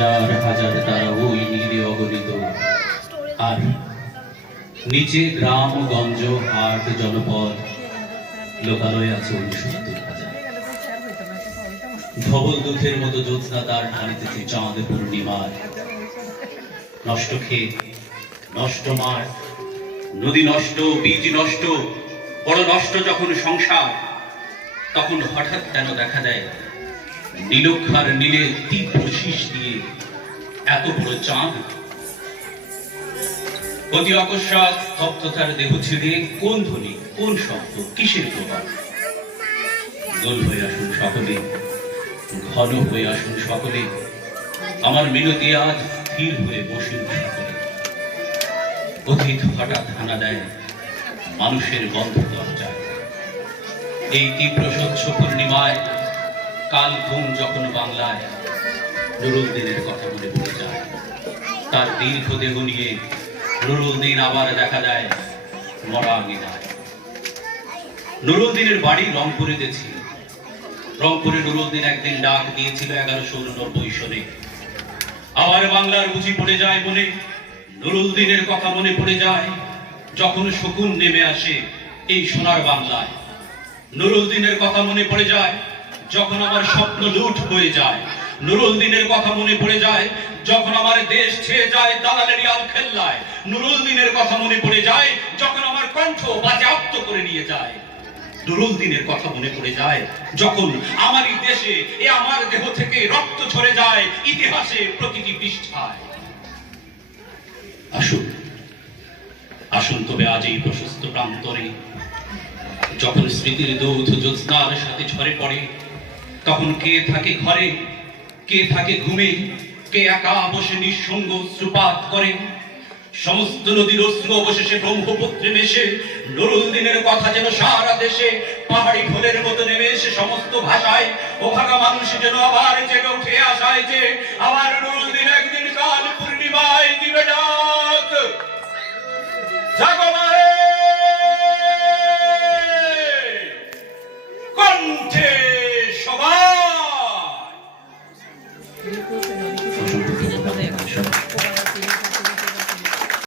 হাজার হাজার তারা ওই নীলে অগণিত আর নিচে গ্রাম গঞ্জ হাট জনপদ, লোকালয় আছে উনসত্তর ধবল দুঃখের মতো জ্যোৎস্না তার ঢালিতেছে চাঁদ পূর্ণিমার নষ্ট ক্ষেত, নষ্ট মাঠ, নদী নষ্ট, বীজ নষ্ট, বড় নষ্ট যখন সংসার, তখন হঠাৎ কেন দেখা যায়, নীলক্ষার নীলে তীব্র শীষ দিয়ে এত বড় চাঁদ? অতি অকস্মাৎ স্তব্ধতার দেহ ছেড়ে কোন ধ্বনি, কোন শব্দ, কিসের প্রভাব? দোল হয়ে আসুন সকলে, ঘন হয়ে আসুন সকলে, আমার মিনতি আজ স্থির হয়ে বসুন সকলে। অতীত হঠাৎ হানা দেয় মানুষের বন্ধ দরজায় এই তীব্র স্বচ্ছ পূর্ণিমায় কাল ঘুম যখন বাংলায় নুরুল দিনের কথা মনে পড়ে যায়। তার দীর্ঘ দেহ নিয়ে নুরুল দিন আবার দেখা যায় মরা আঙিনায় নুরুল দিনের বাড়ি রংপুরেতে ছিল। রংপুরে নুরুল দিন একদিন ডাক দিয়েছিল এগারোশো উননব্বই সনে। আবার বাংলার বুঝি পড়ে যায় মনে নুরুল দিনের কথা মনে পড়ে যায়, যখন শকুন নেমে আসে এই সোনার বাংলায়। নুরুল দিনের কথা মনে পড়ে যায়, যখন আমার স্বপ্ন লুট হয়ে যায়। নুরুল দিনের কথা মনে পড়ে যায়, যখন আমার দেশ ছেয়ে যায় দালালের আল খেল্লায়। নুরুল দিনের কথা মনে পড়ে যায়, যখন আমার কণ্ঠ বাজেয়াপ্ত করে নিয়ে যায়। নুরুল দিনের কথা মনে পড়ে যায়, যখন আমারই দেশে এ আমার দেহ থেকে রক্ত ঝরে যায়, ইতিহাসে প্রতিটি পৃষ্ঠায়। আসুন আসুন তবে আজ এই প্রশস্ত প্রান্তরে, যখন স্মৃতির দৌধ জ্যোৎস্নার সাথে ঝরে পড়ে, তখন কে থাকে ঘরে? কে থাকে ঘুমে, কে একা বসে নিঃসঙ্গ শ্রুপাত করে? সমস্ত নদীর অশ্রু অবশেষে ব্রহ্মপুত্রে মেশে, নুরুল দিনের কথা যেন সারা দেশে, পাহাড়ি ঢোলের মতো নেমে এসে সমস্ত ভাষায় ও ভাগা মানুষ যেন আবার জেগে উঠে আসায় 付出不可能换来的感受。